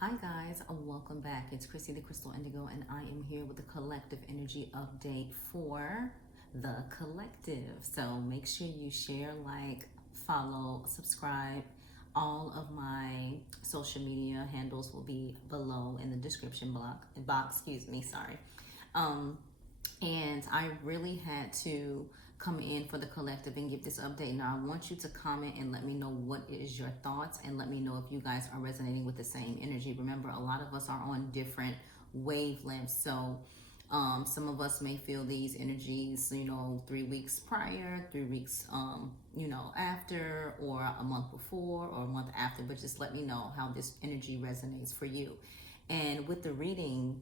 Hi guys, welcome back. It's Chrissy the Crystal Indigo, and I am here with a collective energy update for the collective. So make sure you share, like, follow, subscribe. All of my social media handles will be below in the description box. Excuse me, sorry. And I really had to come in for the collective and give this update. Now I want you to comment and let me know what is your thoughts, and let me know if you guys are resonating with the same energy. Remember, a lot of us are on different wavelengths, so some of us may feel these energies, 3 weeks prior, 3 weeks after, or a month before, or a month after. But just let me know how this energy resonates for you. And with the reading,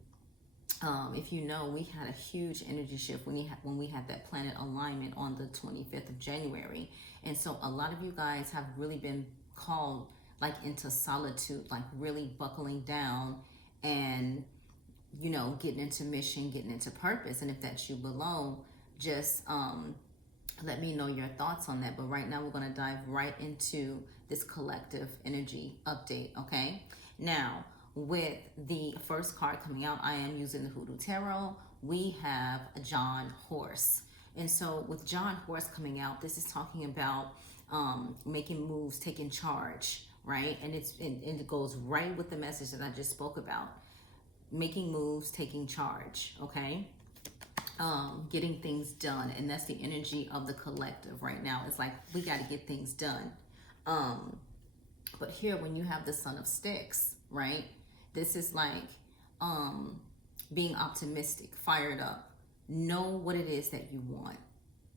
if you know, we had a huge energy shift when we had that planet alignment on the 25th of January. And so a lot of you guys have really been called like into solitude, like really buckling down and, getting into mission, getting into purpose. And if that's you below, just let me know your thoughts on that. But right now we're going to dive right into this collective energy update, okay? Now, with the first card coming out, I am using the Hoodoo Tarot. We have John Horse. And so with John Horse coming out, this is talking about making moves, taking charge, right? And it goes right with the message that I just spoke about. Making moves, taking charge, okay? Getting things done. And that's the energy of the collective right now. It's like, we got to get things done. But here, when you have the Son of Sticks, right? This is like being optimistic, fired up. Know what it is that you want.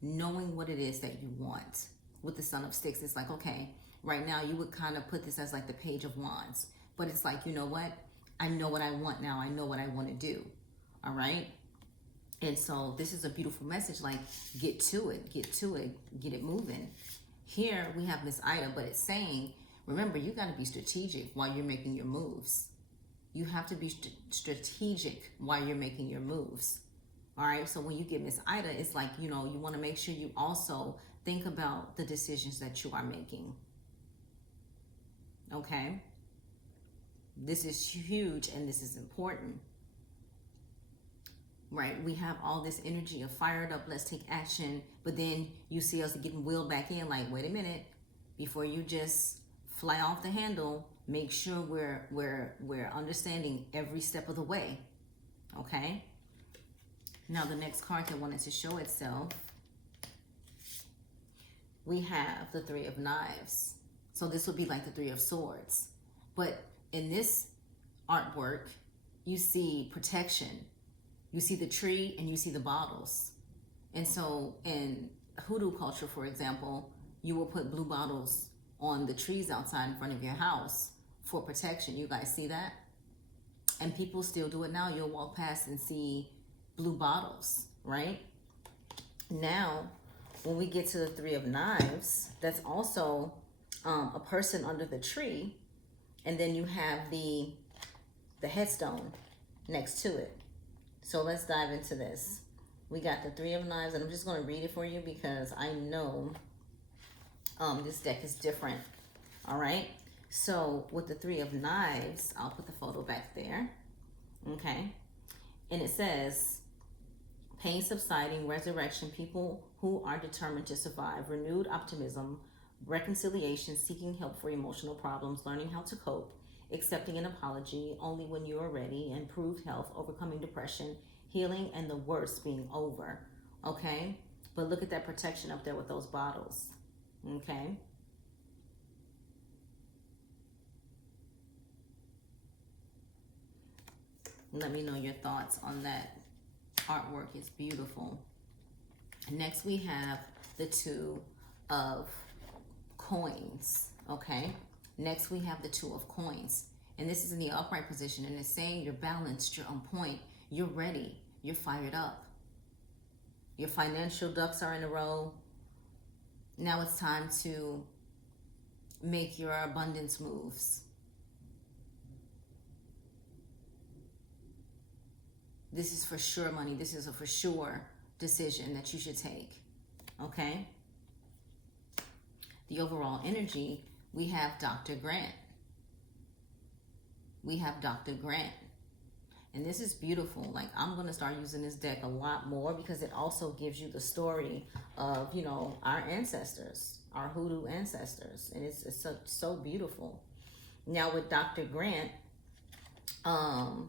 Knowing what it is that you want. With the Son of Sticks, it's like, okay, right now you would kind of put this as like the Page of Wands. But it's like, you know what? I know what I want now. I know what I want to do. All right? And so this is a beautiful message, like, get to it, get it moving. Here we have Miss Ida, but it's saying, remember, you got to be strategic while you're making your moves. You have to be strategic while you're making your moves. All right. So when you get Miss Ida, it's like, you want to make sure you also think about the decisions that you are making. Okay. This is huge and this is important. Right. We have all this energy of fired up, let's take action. But then you see us getting wheeled back in, like, wait a minute, before you just fly off the handle, make sure we're understanding every step of the way. Okay. Now the next card that wanted to show itself, we have the Three of Knives. So this would be like the Three of Swords. But in this artwork, you see protection. You see the tree and you see the bottles. And so in Hoodoo culture, for example, you will put blue bottles on the trees outside in front of your house for protection. You guys see that? And people still do it now. You'll walk past and see blue bottles, right? Now, when we get to the Three of Knives, that's also a person under the tree. And then you have the headstone next to it. So let's dive into this. We got the Three of Knives, and I'm just going to read it for you because I know this deck is different. All right. So with the Three of Knives, I'll put the photo back there. Okay. And it says, pain subsiding, resurrection, people who are determined to survive, renewed optimism, reconciliation, seeking help for emotional problems, learning how to cope, accepting an apology only when you are ready, improved health, overcoming depression, healing, and the worst being over. Okay. But look at that protection up there with those bottles. Okay. Let me know your thoughts on that. Artwork is beautiful. Next, we have the Two of Coins. Okay. Next, we have the Two of Coins. And this is in the upright position. And it's saying you're balanced, you're on point, you're ready, you're fired up. Your financial ducks are in a row. Now it's time to make your abundance moves. This is for sure money. This is a for sure decision that you should take. Okay? The overall energy, we have Dr. Grant. we have Dr. Grant. And this is beautiful. Like, I'm going to start using this deck a lot more because it also gives you the story of, you know, our ancestors, our hoodoo ancestors. And it's so beautiful. Now with Dr. Grant, sorry,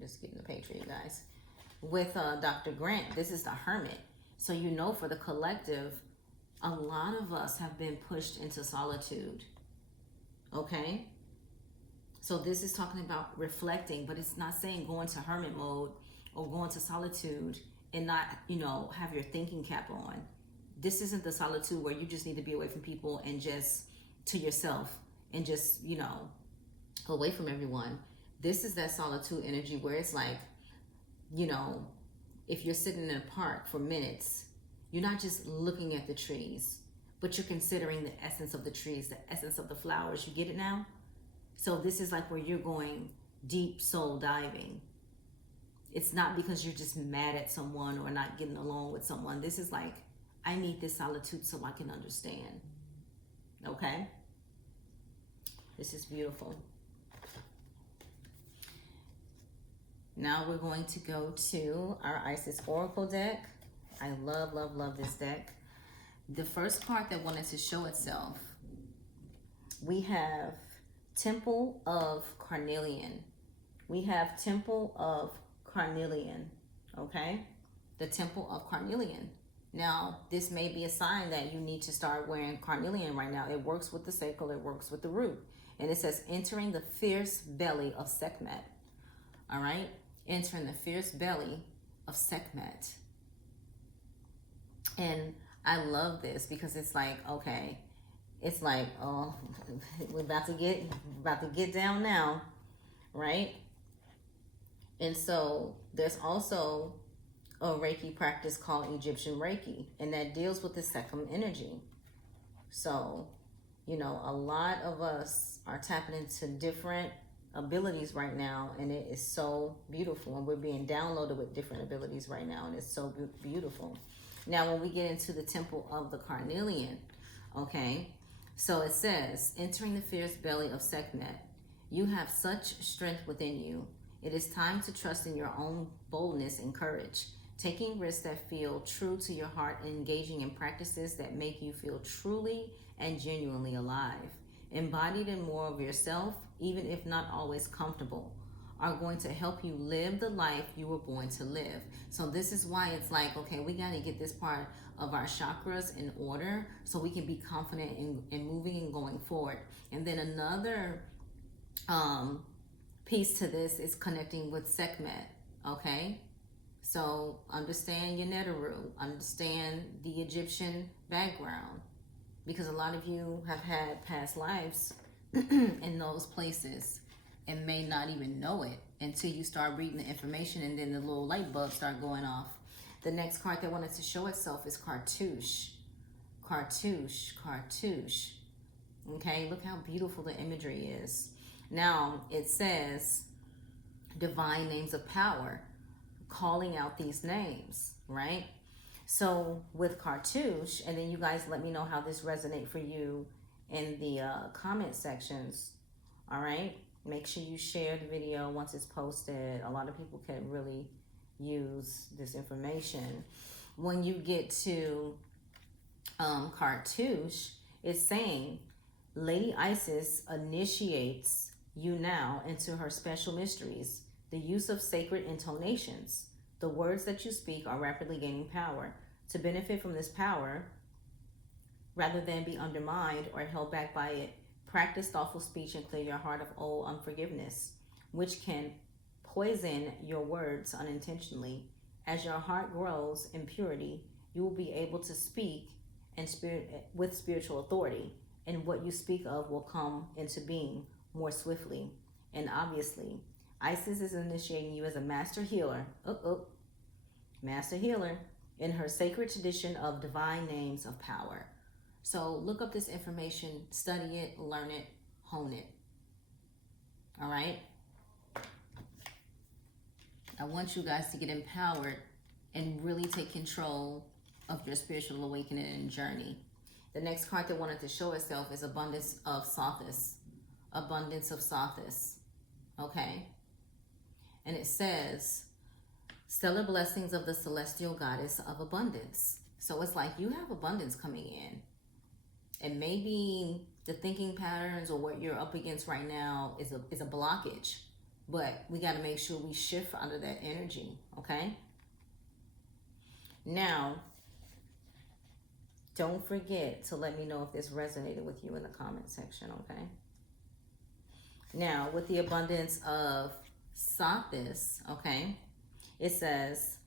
just getting the page for you guys. With Dr. Grant, this is the Hermit. So, you know, for the collective, a lot of us have been pushed into solitude. Okay? So this is talking about reflecting, but it's not saying go into hermit mode or go into solitude and not, you know, have your thinking cap on. This isn't the solitude where you just need to be away from people and just to yourself and just, you know, away from everyone. This is that solitude energy where it's like, you know, if you're sitting in a park for minutes, you're not just looking at the trees, but you're considering the essence of the trees, the essence of the flowers. You get it now? So this is like where you're going deep soul diving. It's not because you're just mad at someone or not getting along with someone. This is like, I need this solitude so I can understand. Okay? This is beautiful. Now we're going to go to our Isis Oracle deck. I love, love, love this deck. The first card that wanted to show itself, we have Temple of Carnelian. We have Temple of Carnelian, okay? The Temple of Carnelian. Now, this may be a sign that you need to start wearing carnelian right now. It works with the sacral, it works with the root. And it says, entering the fierce belly of Sekhmet. All right? Entering the fierce belly of Sekhmet. And I love this because it's like, okay, it's like, oh, we're about to get down now, right? And so there's also a Reiki practice called Egyptian Reiki, and that deals with the Sekhem energy. So, you know, a lot of us are tapping into different abilities right now, and it is so beautiful, and we're being downloaded with different abilities right now, and it's so beautiful. Now, when we get into the Temple of the Carnelian, okay, so it says, entering the fierce belly of Sekhmet, you have such strength within you. It is time to trust in your own boldness and courage, taking risks that feel true to your heart and engaging in practices that make you feel truly and genuinely alive. Embodied in more of yourself, even if not always comfortable, are going to help you live the life you were born to live. So this is why it's like, okay, we got to get this part of our chakras in order so we can be confident in moving and going forward. And then another piece to this is connecting with Sekhmet, okay? So understand your Neteru, understand the Egyptian background, because a lot of you have had past lives in those places and may not even know it until you start reading the information, and then the little light bulbs start going off. The next card that wanted to show itself is Cartouche. Cartouche, Cartouche. Okay, look how beautiful the imagery is. Now, it says divine names of power, calling out these names, right? So with Cartouche, and then you guys let me know how this resonates for you in the comment sections, all right? Make sure you share the video once it's posted. A lot of people can really use this information. When you get to Cartouche, it's saying Lady Isis initiates you now into her special mysteries, the use of sacred intonations. The words that you speak are rapidly gaining power. To benefit from this power, rather than be undermined or held back by it, practice thoughtful speech and clear your heart of old unforgiveness, which can poison your words unintentionally. As your heart grows in purity, you will be able to speak with spiritual authority, and what you speak of will come into being more swiftly. And obviously, Isis is initiating you as a master healer. Master healer in her sacred tradition of divine names of power. So look up this information, study it, learn it, hone it. All right? I want you guys to get empowered and really take control of your spiritual awakening and journey. The next card that wanted to show itself is Abundance of Sothis. abundance of Sothis. Okay? And it says, stellar blessings of the celestial goddess of abundance. So it's like you have abundance coming in. And maybe the thinking patterns or what you're up against right now is a blockage. But we got to make sure we shift under that energy, okay? Now, don't forget to let me know if this resonated with you in the comment section, okay? Now, with the abundance of Sothis, okay, it says,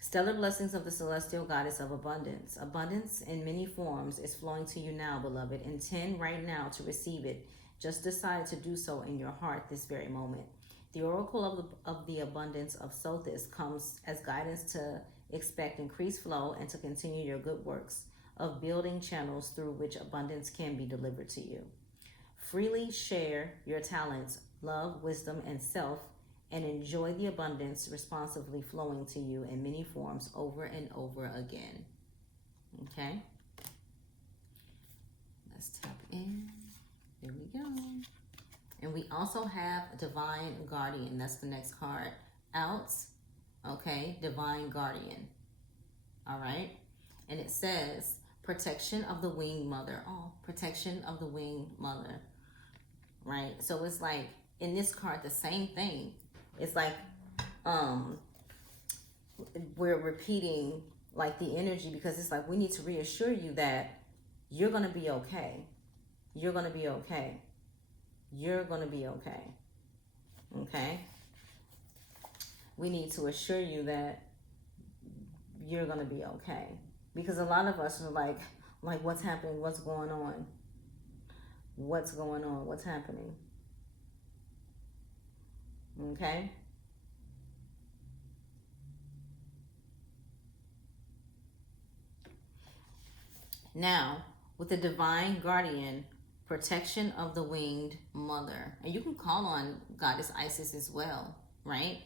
stellar blessings of the celestial goddess of abundance. Abundance in many forms is flowing to you now, beloved. Intend right now to receive it. Just decide to do so in your heart this very moment. The oracle of the abundance of Sothis comes as guidance to expect increased flow and to continue your good works of building channels through which abundance can be delivered to you. Freely share your talents, love, wisdom, and self, and enjoy the abundance responsively flowing to you in many forms over and over again. Okay? Let's tap in. Here we go. And we also have Divine Guardian. That's the next card out. Okay? Divine Guardian. All right? And it says, protection of the winged mother. Oh, protection of the winged mother. Right? So it's like, in this card, the same thing. It's like we're repeating like the energy, because it's like we need to reassure you that you're going to be okay. You're going to be okay. You're going to be okay. Okay? We need to assure you that you're going to be okay. Because a lot of us are like what's happening? What's going on? What's going on? What's happening? Okay? Now, with the Divine Guardian, protection of the winged mother. And you can call on Goddess Isis as well, right?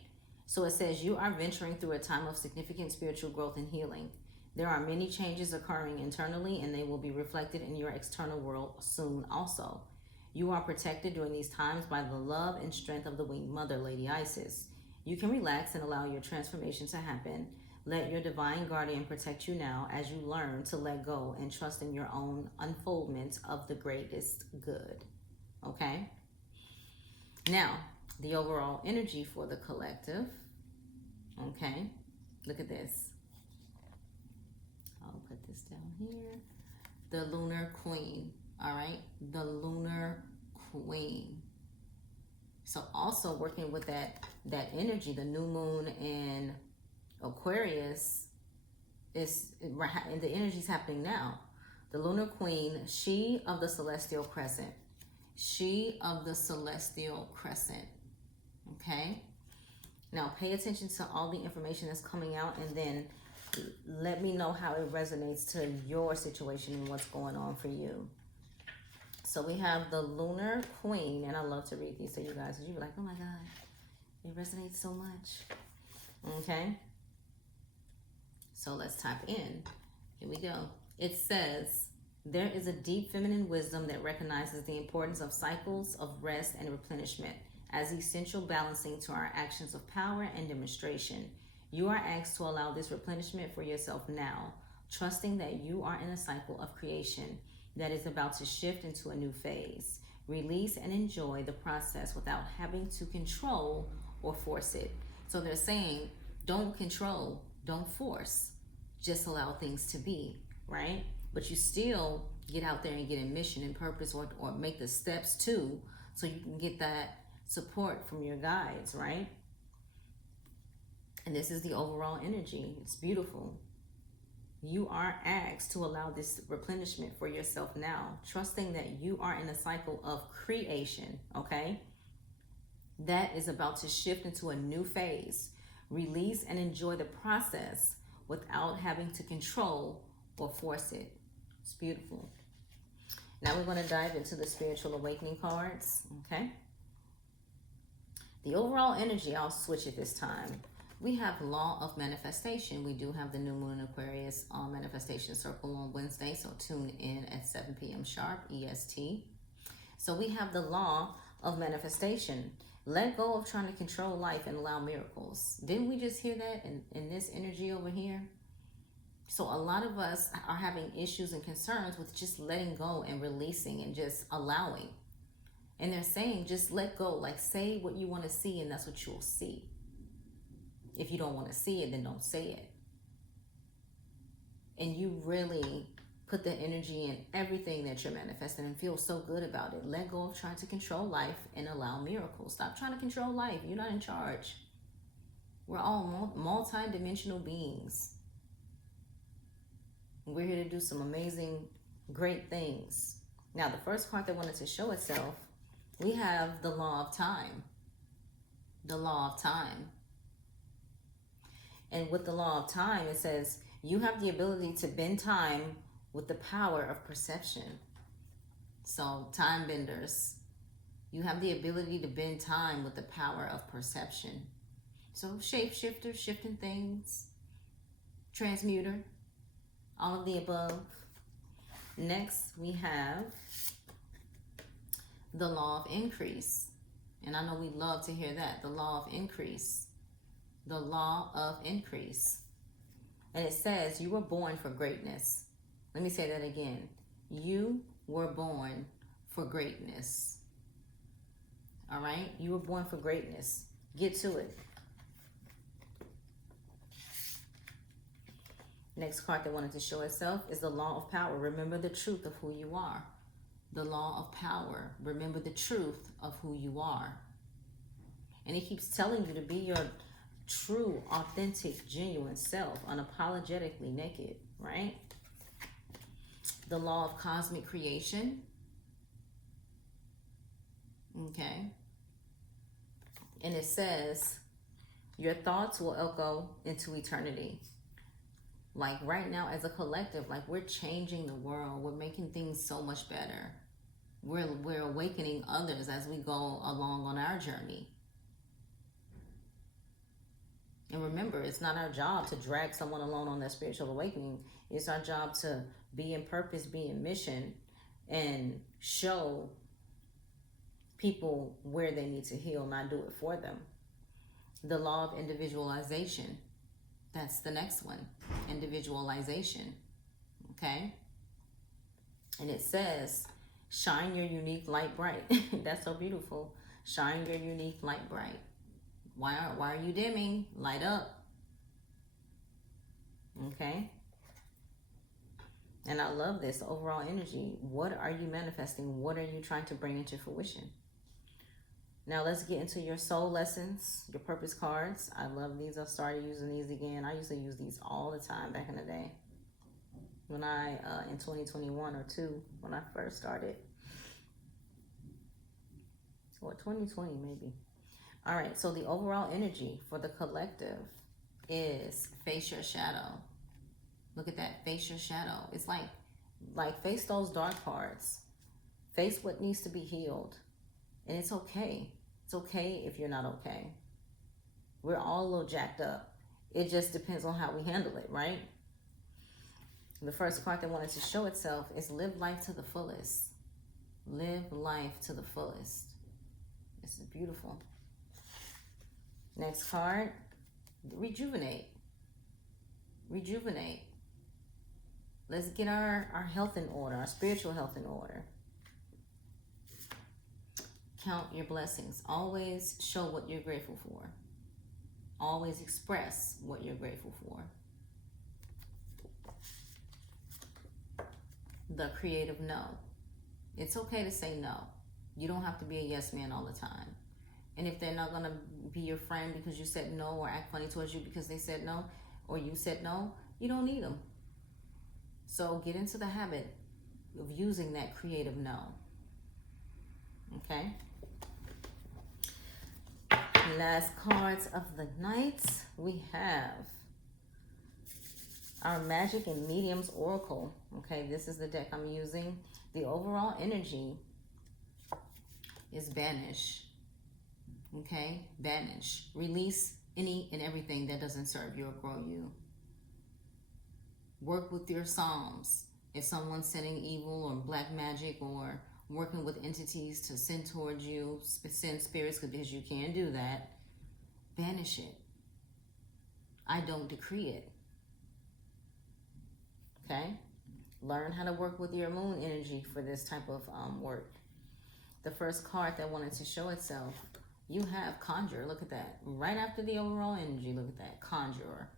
So it says, you are venturing through a time of significant spiritual growth and healing. There are many changes occurring internally, and they will be reflected in your external world soon also. You are protected during these times by the love and strength of the winged mother, Lady Isis. You can relax and allow your transformation to happen. Let your divine guardian protect you now as you learn to let go and trust in your own unfoldment of the greatest good. Okay? Now, the overall energy for the collective. Okay? Look at this. I'll put this down here. The Lunar Queen. All right? The Lunar Queen. So also working with that energy, the new moon in Aquarius is, and the energy's happening now. The Lunar Queen, she of the celestial crescent. She of the celestial crescent. Okay? Now pay attention to all the information that's coming out, and then let me know how it resonates to your situation and what's going on for you. So we have the Lunar Queen, and I love to read these to you guys, because you're like, oh my God, it resonates so much. Okay? So let's type in. Here we go. It says, there is a deep feminine wisdom that recognizes the importance of cycles of rest and replenishment as essential balancing to our actions of power and demonstration. You are asked to allow this replenishment for yourself now, trusting that you are in a cycle of creation that is about to shift into a new phase. Release and enjoy the process without having to control or force it. So they're saying, don't control, don't force, just allow things to be, right? But you still get out there and get a mission and purpose, or make the steps too, so you can get that support from your guides, right? And this is the overall energy. It's beautiful. You are asked to allow this replenishment for yourself now, trusting that you are in a cycle of creation, okay? That is about to shift into a new phase. Release and enjoy the process without having to control or force it. It's beautiful. Now we're going to dive into the spiritual awakening cards, okay? The overall energy, I'll switch it this time. We have law of manifestation. We do have the new moon in Aquarius manifestation circle on Wednesday, so tune in at 7 p.m. sharp EST. So we have the law of manifestation. Let go of trying to control life and allow miracles. Didn't we just hear that in this energy over here? So a lot of us are having issues and concerns with just letting go and releasing and just allowing. And they're saying, just let go. Like, say what you want to see, and that's what you'll see. If you don't want to see it, then don't say it. And you really put the energy in everything that you're manifesting and feel so good about it. Let go of trying to control life and allow miracles. Stop trying to control life. You're not in charge. We're all multi-dimensional beings. We're here to do some amazing, great things. Now, the first card that wanted to show itself, we have the law of time. The law of time. And with the law of time, it says, you have the ability to bend time with the power of perception. So, time benders, you have the ability to bend time with the power of perception. So, shapeshifter, shifting things, transmuter, all of the above. Next, we have the law of increase. And I know we love to hear that. The law of increase. The law of increase. And it says, you were born for greatness. Let me say that again. You were born for greatness. All right? You were born for greatness. Get to it. Next card that wanted to show itself is the law of power. Remember the truth of who you are. The law of power. Remember the truth of who you are. And it keeps telling you to be your true, authentic, genuine self, unapologetically naked, right? The law of cosmic creation. Okay. And it says, your thoughts will echo into eternity. Like right now as a collective, like we're changing the world. We're making things so much better. We're awakening others as we go along on our journey. And remember, it's not our job to drag someone along on their spiritual awakening. It's our job to be in purpose, be in mission, and show people where they need to heal, not do it for them. The law of individualization. That's the next one. Individualization. Okay? And it says, shine your unique light bright. That's so beautiful. Shine your unique light bright. Why are you dimming? Light up. Okay? And I love this overall energy. What are you manifesting? What are you trying to bring into fruition? Now let's get into your soul lessons, your purpose cards. I love these. I've started using these again. I used to use these all the time back in the day. When in 2021 or 2, when I first started. Or 2020 maybe. All right, so the overall energy for the collective is face your shadow. Look at that, face your shadow. It's like face those dark parts. Face what needs to be healed. And it's okay. It's okay if you're not okay. We're all a little jacked up. It just depends on how we handle it, right? The first card that wanted to show itself is live life to the fullest. Live life to the fullest. This is beautiful. Next card, rejuvenate. Rejuvenate. Let's get our health in order, our spiritual health in order. Count your blessings. Always show what you're grateful for. Always express what you're grateful for. The creative no. It's okay to say no. You don't have to be a yes man all the time. And if they're not going to be your friend because you said no, or act funny towards you because they said no, or you said no, you don't need them. So get into the habit of using that creative no. Okay? Last cards of the night, we have our Magic and Mediums Oracle. Okay, this is the deck I'm using. The overall energy is banish. Okay, banish. Release any and everything that doesn't serve you or grow you. Work with your Psalms. If someone's sending evil or black magic or working with entities to send towards you, send spirits, because you can do that, banish it. I don't decree it. Okay? Learn how to work with your moon energy for this type of work. The first card that wanted to show itself, you have Conjurer. Look at that. Right after the overall energy, look at that. Conjurer.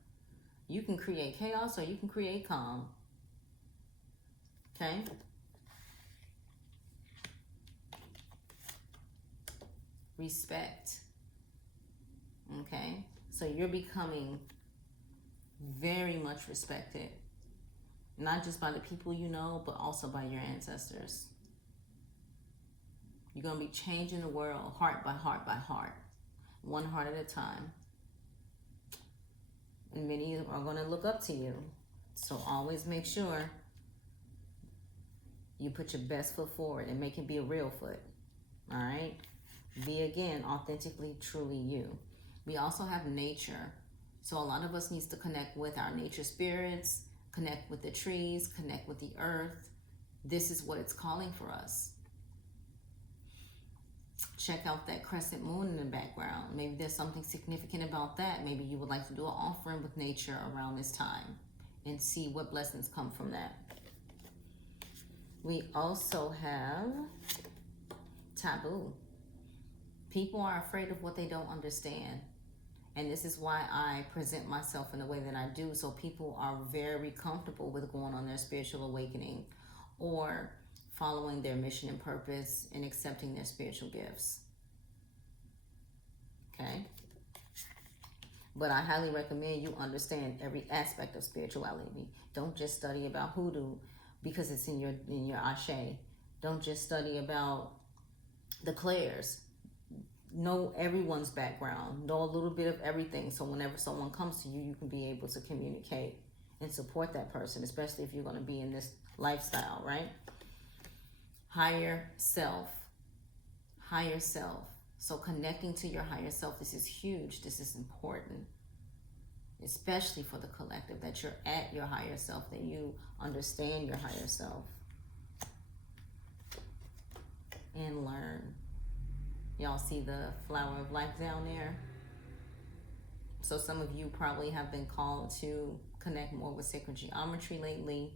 You can create chaos or you can create calm. Okay? Respect. Okay? So you're becoming very much respected. Not just by the people you know, but also by your ancestors. You're going to be changing the world heart by heart by heart. One heart at a time. And many are going to look up to you. So always make sure you put your best foot forward and make it be a real foot. All right? Be, again, authentically, truly you. We also have nature. So a lot of us needs to connect with our nature spirits, connect with the trees, connect with the earth. This is what it's calling for us. Check out that crescent moon in the background. Maybe there's something significant about that. Maybe you would like to do an offering with nature around this time and see what blessings come from that. We also have taboo. People are afraid of what they don't understand. And this is why I present myself in the way that I do. So people are very comfortable with going on their spiritual awakening or following their mission and purpose and accepting their spiritual gifts. Okay? But I highly recommend you understand every aspect of spirituality. Don't just study about hoodoo because it's in your ashe. Don't just study about the clairs. Know everyone's background. Know a little bit of everything. So whenever someone comes to you, you can be able to communicate and support that person, especially if you're going to be in this lifestyle, right? Higher self. Higher self. So connecting to your higher self, this is huge. This is important. Especially for the collective, that you're at your higher self, that you understand your higher self. And learn. Y'all see the flower of life down there? So some of you probably have been called to connect more with sacred geometry lately.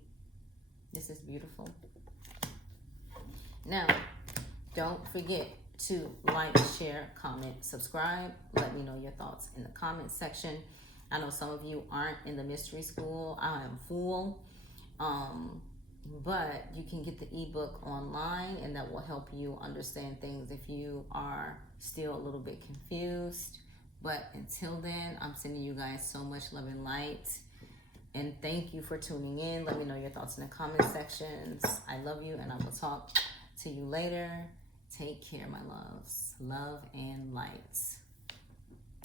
This is beautiful. Now, don't forget to like, share, comment, subscribe. Let me know your thoughts in the comment section. I know some of you aren't in the mystery school. I am full. But you can get the ebook online, and that will help you understand things if you are still a little bit confused. But until then, I'm sending you guys so much love and light. And thank you for tuning in. Let me know your thoughts in the comment sections. I love you, and I will talk to you later. Take care, my loves. Love and light.